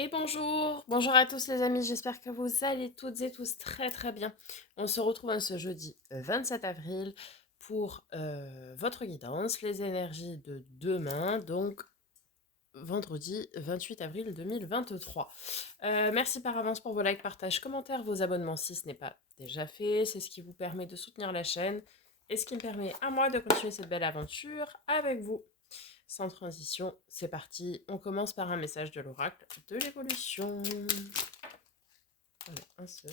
Et bonjour, bonjour à tous les amis, j'espère que vous allez toutes et tous très très bien. On se retrouve ce jeudi 27 avril pour votre guidance, les énergies de demain, donc vendredi 28 avril 2023. Merci par avance pour vos likes, partages, commentaires, vos abonnements si ce n'est pas déjà fait. C'est ce qui vous permet de soutenir la chaîne et ce qui me permet à moi de continuer cette belle aventure avec vous. Sans transition, c'est parti. On commence par un message de l'oracle de l'évolution. Alors, un seul.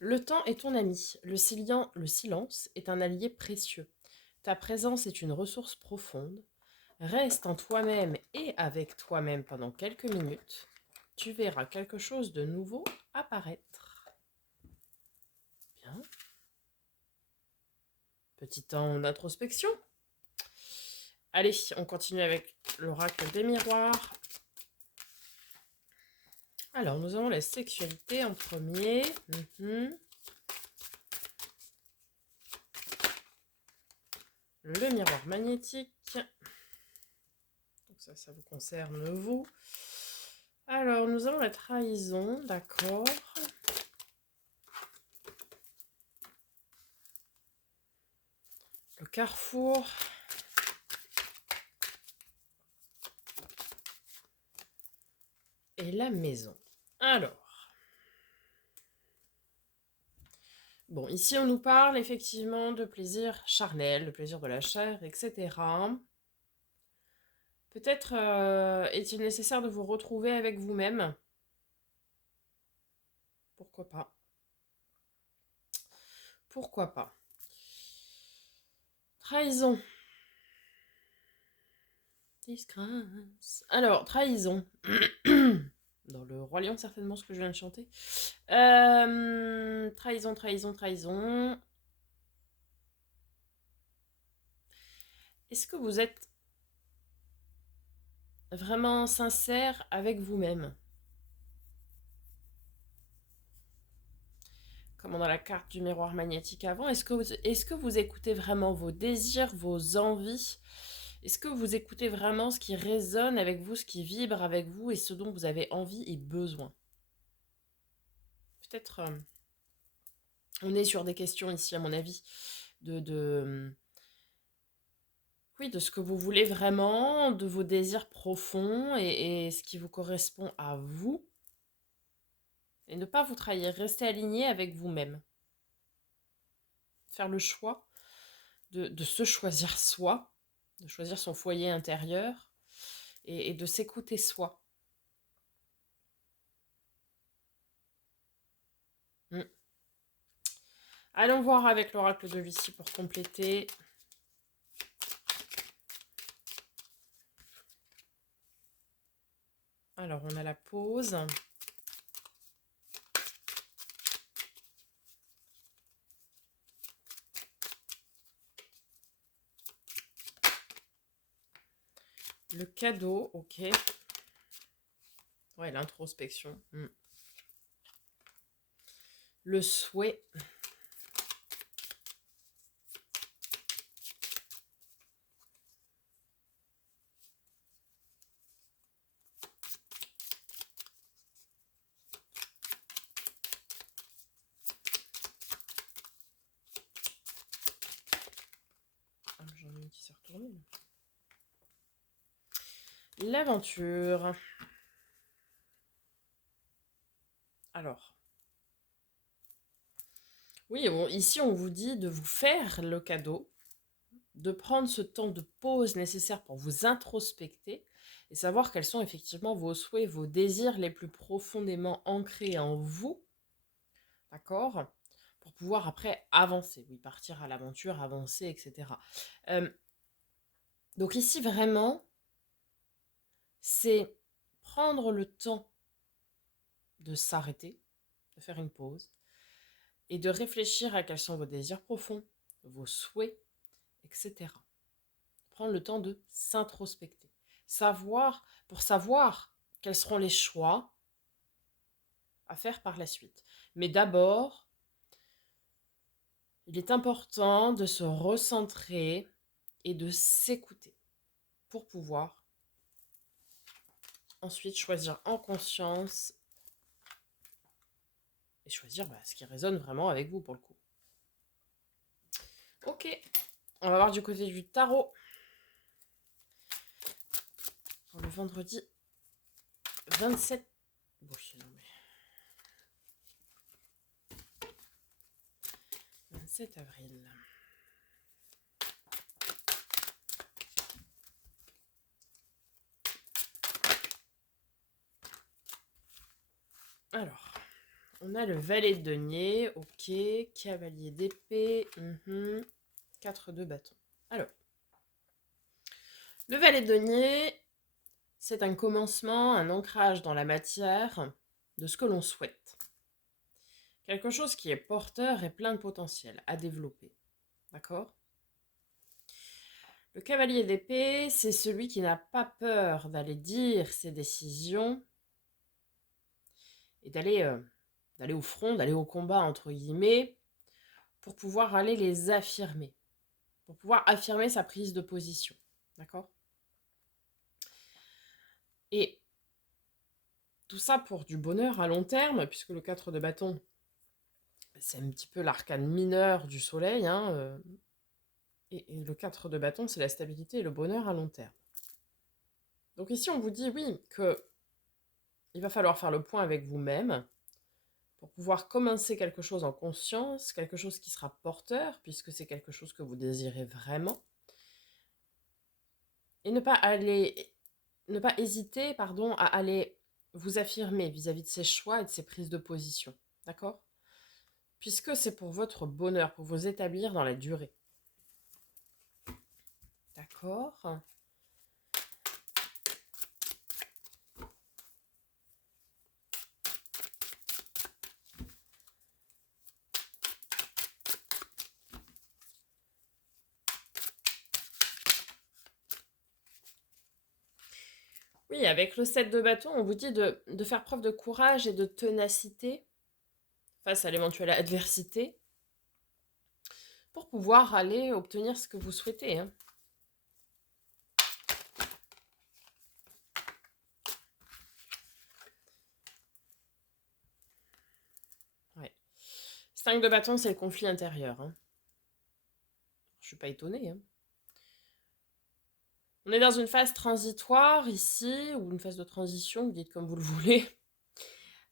Le temps est ton ami. Le silence est un allié précieux. Ta présence est une ressource profonde. Reste en toi-même et avec toi-même pendant quelques minutes. Tu verras quelque chose de nouveau apparaître. Bien. Petit temps d'introspection. Allez, on continue avec l'oracle des miroirs. Alors, nous avons la sexualité en premier. Le miroir magnétique. Donc ça vous concerne vous. Alors, nous avons la trahison, d'accord. Le carrefour. Et la maison. Alors. Bon, ici on nous parle effectivement de plaisir charnel, de plaisir de la chair, etc. Peut-être est-il nécessaire de vous retrouver avec vous-même. Pourquoi pas? Pourquoi pas? Trahison. Disgrâce. Alors, trahison. Dans le Roi Lion, certainement, ce que je viens de chanter. Trahison, trahison, trahison. Est-ce que vous êtes vraiment sincère avec vous-même? Comme dans la carte du miroir magnétique avant, est-ce que vous écoutez vraiment vos désirs, vos envies? Est-ce que vous écoutez vraiment ce qui résonne avec vous, ce qui vibre avec vous et ce dont vous avez envie et besoin? Peut-être on est sur des questions ici, à mon avis, oui, de ce que vous voulez vraiment, de vos désirs profonds et ce qui vous correspond à vous. Et ne pas vous trahir, rester aligné avec vous-même. Faire le choix de se choisir soi, de choisir son foyer intérieur et de s'écouter soi. Mm. Allons voir avec l'oracle de Lucie pour compléter. Alors, on a la pause. Le cadeau, ok. Ouais, l'introspection. Mm. Le souhait. Ah, j'en ai une qui s'est retournée. L'aventure. Alors. Oui, bon, ici on vous dit de vous faire le cadeau, de prendre ce temps de pause nécessaire pour vous introspecter et savoir quels sont effectivement vos souhaits, vos désirs les plus profondément ancrés en vous, d'accord? Pour pouvoir après avancer, oui, partir à l'aventure, avancer, etc. Donc ici vraiment, c'est prendre le temps de s'arrêter, de faire une pause et de réfléchir à quels sont vos désirs profonds, vos souhaits, etc. Prendre le temps de s'introspecter. Pour savoir quels seront les choix à faire par la suite. Mais d'abord, il est important de se recentrer et de s'écouter pour pouvoir ensuite choisir en conscience et choisir ce qui résonne vraiment avec vous pour le coup. Ok, on va voir du côté du tarot pour le vendredi 27. Bon, non, mais... 27 avril. Alors, on a le valet de denier, ok, cavalier d'épée, 4 de bâton. Alors, le valet de denier, c'est un commencement, un ancrage dans la matière de ce que l'on souhaite. Quelque chose qui est porteur et plein de potentiel à développer. D'accord ? Le cavalier d'épée, c'est celui qui n'a pas peur d'aller dire ses décisions et d'aller au front, d'aller au combat, entre guillemets, pour pouvoir aller les affirmer. Pour pouvoir affirmer sa prise de position. D'accord ? Et tout ça pour du bonheur à long terme, puisque le 4 de bâton, c'est un petit peu l'arcane mineur du soleil, et le 4 de bâton, c'est la stabilité et le bonheur à long terme. Donc ici, on vous dit, oui, que il va falloir faire le point avec vous-même pour pouvoir commencer quelque chose en conscience, quelque chose qui sera porteur, puisque c'est quelque chose que vous désirez vraiment, et ne pas hésiter, à aller vous affirmer vis-à-vis de ses choix et de ses prises de position, d'accord ? Puisque c'est pour votre bonheur, pour vous établir dans la durée. D'accord ? Oui, avec le 7 de bâton, on vous dit de faire preuve de courage et de ténacité face à l'éventuelle adversité pour pouvoir aller obtenir ce que vous souhaitez. Ouais. 5 de bâton, c'est le conflit intérieur. Je suis pas étonnée. On est dans une phase transitoire ici, ou une phase de transition, vous dites comme vous le voulez.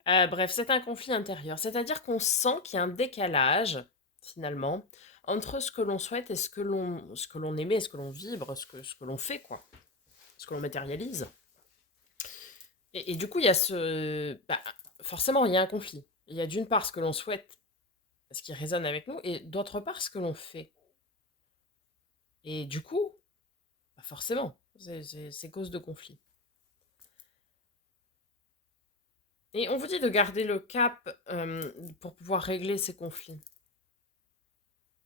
Bref, c'est un conflit intérieur. C'est-à-dire qu'on sent qu'il y a un décalage, finalement, entre ce que l'on souhaite et ce que l'on émet, ce que l'on vibre, ce que l'on fait, quoi. Ce que l'on matérialise. Et du coup, il y a forcément, il y a un conflit. Il y a d'une part ce que l'on souhaite, ce qui résonne avec nous, et d'autre part ce que l'on fait. Et du coup, forcément, c'est cause de conflit. Et on vous dit de garder le cap pour pouvoir régler ces conflits.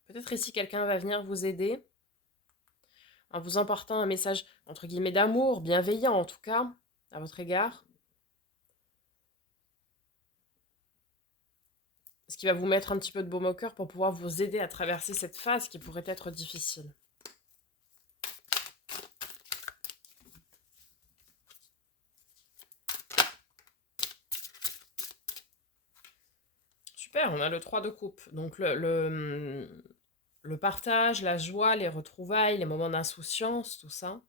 Peut-être ici quelqu'un va venir vous aider en vous emportant un message, entre guillemets, d'amour, bienveillant en tout cas, à votre égard. Ce qui va vous mettre un petit peu de baume au cœur pour pouvoir vous aider à traverser cette phase qui pourrait être difficile. Super, on a le 3 de coupe. Donc le partage, la joie, les retrouvailles, les moments d'insouciance, tout ça.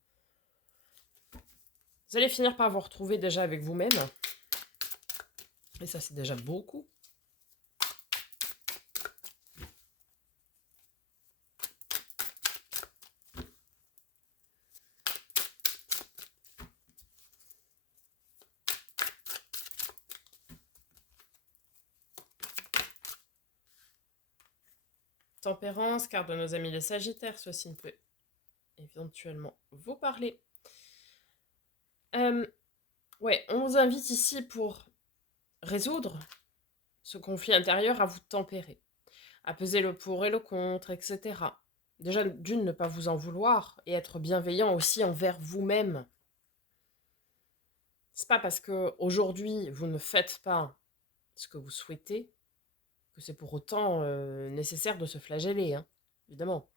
Vous allez finir par vous retrouver déjà avec vous-même. Et ça, c'est déjà beaucoup. Tempérance, carte de nos amis les Sagittaires, ceci ne peut éventuellement vous parler. Ouais, on vous invite ici pour résoudre ce conflit intérieur à vous tempérer, à peser le pour et le contre, etc. Déjà, d'une, ne pas vous en vouloir et être bienveillant aussi envers vous-même. C'est pas parce que aujourd'hui vous ne faites pas ce que vous souhaitez que c'est pour autant nécessaire de se flageller, évidemment.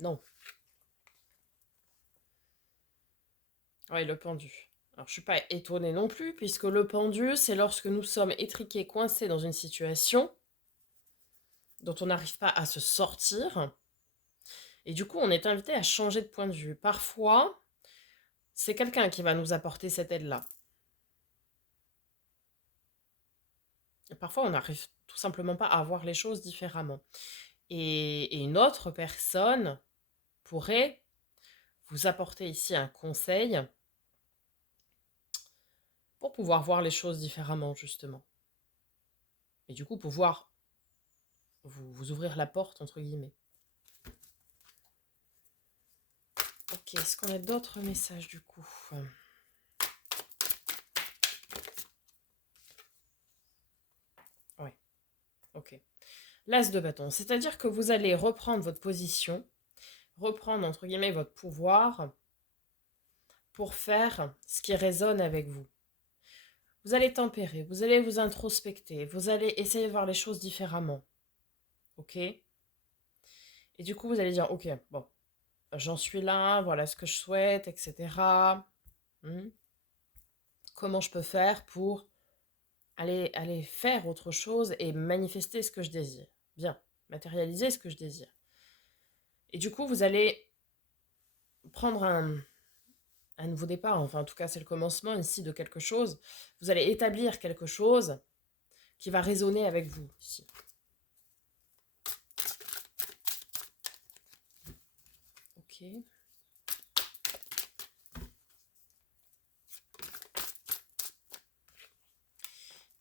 Non. Ouais, le pendu. Alors, je suis pas étonnée non plus, puisque le pendu, c'est lorsque nous sommes étriqués, coincés dans une situation dont on n'arrive pas à se sortir. Et du coup, on est invité à changer de point de vue. Parfois, c'est quelqu'un qui va nous apporter cette aide-là. Et parfois, on n'arrive tout simplement pas à voir les choses différemment. Et une autre personne pourrait vous apporter ici un conseil pour pouvoir voir les choses différemment, justement. Et du coup, pouvoir vous ouvrir la porte, entre guillemets. Ok, est-ce qu'on a d'autres messages, du coup? Oui, ok. L'as de bâton, c'est-à-dire que vous allez reprendre votre position, reprendre, entre guillemets, votre pouvoir pour faire ce qui résonne avec vous. Vous allez tempérer, vous allez vous introspecter, vous allez essayer de voir les choses différemment. Ok? Et du coup, vous allez dire, ok, bon, j'en suis là, voilà ce que je souhaite, etc. Comment je peux faire pour aller faire autre chose et manifester ce que je désire? Bien, matérialiser ce que je désire. Et du coup, vous allez prendre un nouveau départ, enfin en tout cas c'est le commencement ici de quelque chose. Vous allez établir quelque chose qui va résonner avec vous ici. Ok.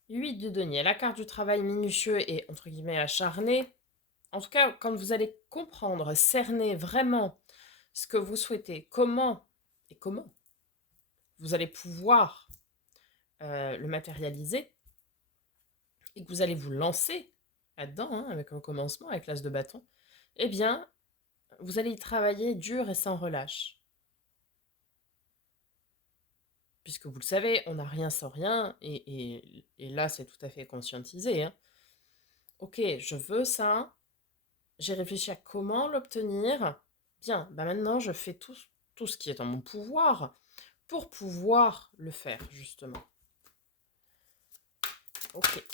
8 de denier, la carte du travail minutieux et entre guillemets acharné. En tout cas, quand vous allez comprendre, cerner vraiment ce que vous souhaitez, comment vous allez pouvoir le matérialiser et que vous allez vous lancer là-dedans, hein, avec un commencement, avec l'as de bâton, eh bien, vous allez y travailler dur et sans relâche. Puisque vous le savez, on n'a rien sans rien, et là, c'est tout à fait conscientisé. Hein. Ok, je veux ça, j'ai réfléchi à comment l'obtenir. Bien, bah maintenant, je fais tout ce qui est en mon pouvoir pour pouvoir le faire, justement. Ok.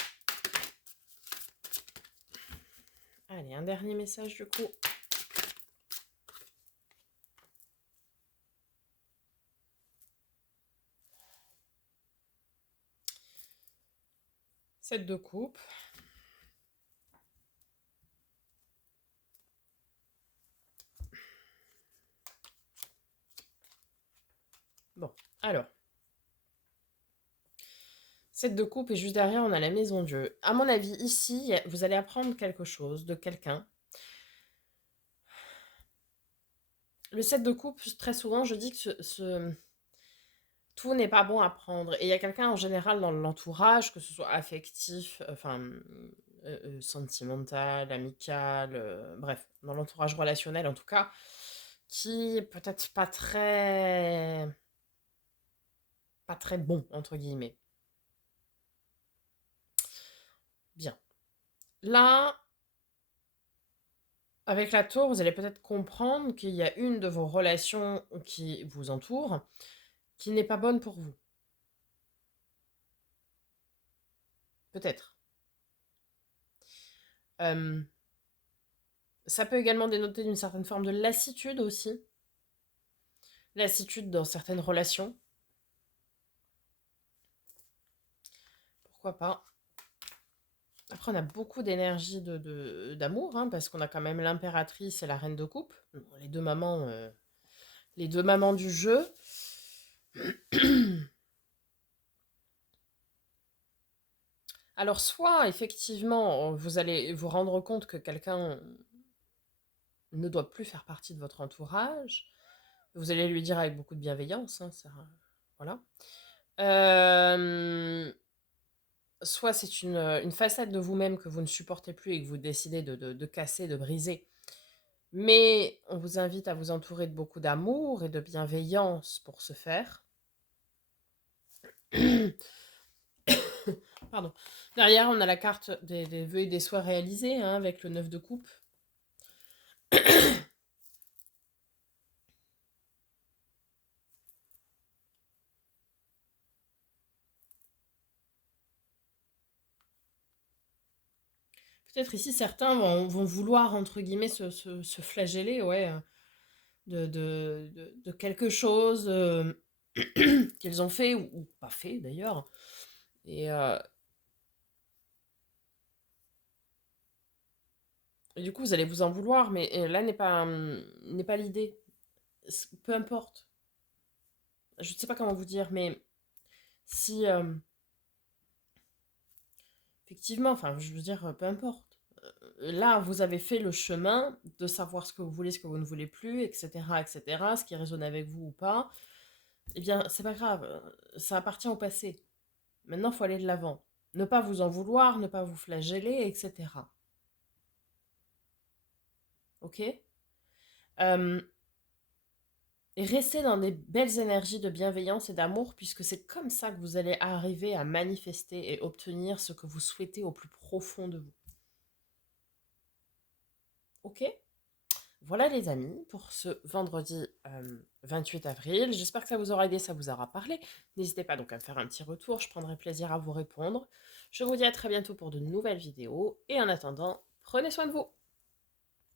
Allez, un dernier message, du coup. Sept de coupe. Bon, alors. 7 de coupe et juste derrière, on a la maison Dieu. À mon avis, ici, vous allez apprendre quelque chose de quelqu'un. Le 7 de coupe, très souvent, je dis que tout n'est pas bon à prendre. Et il y a quelqu'un en général dans l'entourage, que ce soit affectif, sentimental, amical, bref, dans l'entourage relationnel en tout cas, qui est peut-être pas très bon, entre guillemets. Bien. Là, avec la tour, vous allez peut-être comprendre qu'il y a une de vos relations qui vous entoure qui n'est pas bonne pour vous. Peut-être. Ça peut également dénoter d'une certaine forme de lassitude aussi. Lassitude dans certaines relations. Pourquoi pas. Après, on a beaucoup d'énergie d'amour, hein, parce qu'on a quand même l'impératrice et la reine de coupe. Les deux mamans du jeu. Alors, soit, effectivement, vous allez vous rendre compte que quelqu'un ne doit plus faire partie de votre entourage. Vous allez lui dire avec beaucoup de bienveillance, hein, ça, voilà. Soit c'est une façade de vous-même que vous ne supportez plus et que vous décidez de casser, de briser. Mais on vous invite à vous entourer de beaucoup d'amour et de bienveillance pour ce faire. Pardon. Derrière, on a la carte des vœux et des souhaits réalisés, hein, avec le 9 de coupe. Peut-être ici, certains vont vouloir, entre guillemets, se flageller, ouais, de quelque chose qu'ils ont fait ou pas fait d'ailleurs. Et, et du coup, vous allez vous en vouloir, mais là n'est pas l'idée. Peu importe. Je ne sais pas comment vous dire, mais si effectivement, enfin, je veux dire, peu importe. Là, vous avez fait le chemin de savoir ce que vous voulez, ce que vous ne voulez plus, etc., etc., ce qui résonne avec vous ou pas. Eh bien, c'est pas grave, ça appartient au passé. Maintenant, il faut aller de l'avant. Ne pas vous en vouloir, ne pas vous flageller, etc. Ok? Euh, et restez dans des belles énergies de bienveillance et d'amour, puisque c'est comme ça que vous allez arriver à manifester et obtenir ce que vous souhaitez au plus profond de vous. Ok? Voilà les amis, pour ce vendredi 28 avril. J'espère que ça vous aura aidé, ça vous aura parlé. N'hésitez pas donc à me faire un petit retour, je prendrai plaisir à vous répondre. Je vous dis à très bientôt pour de nouvelles vidéos, et en attendant, prenez soin de vous.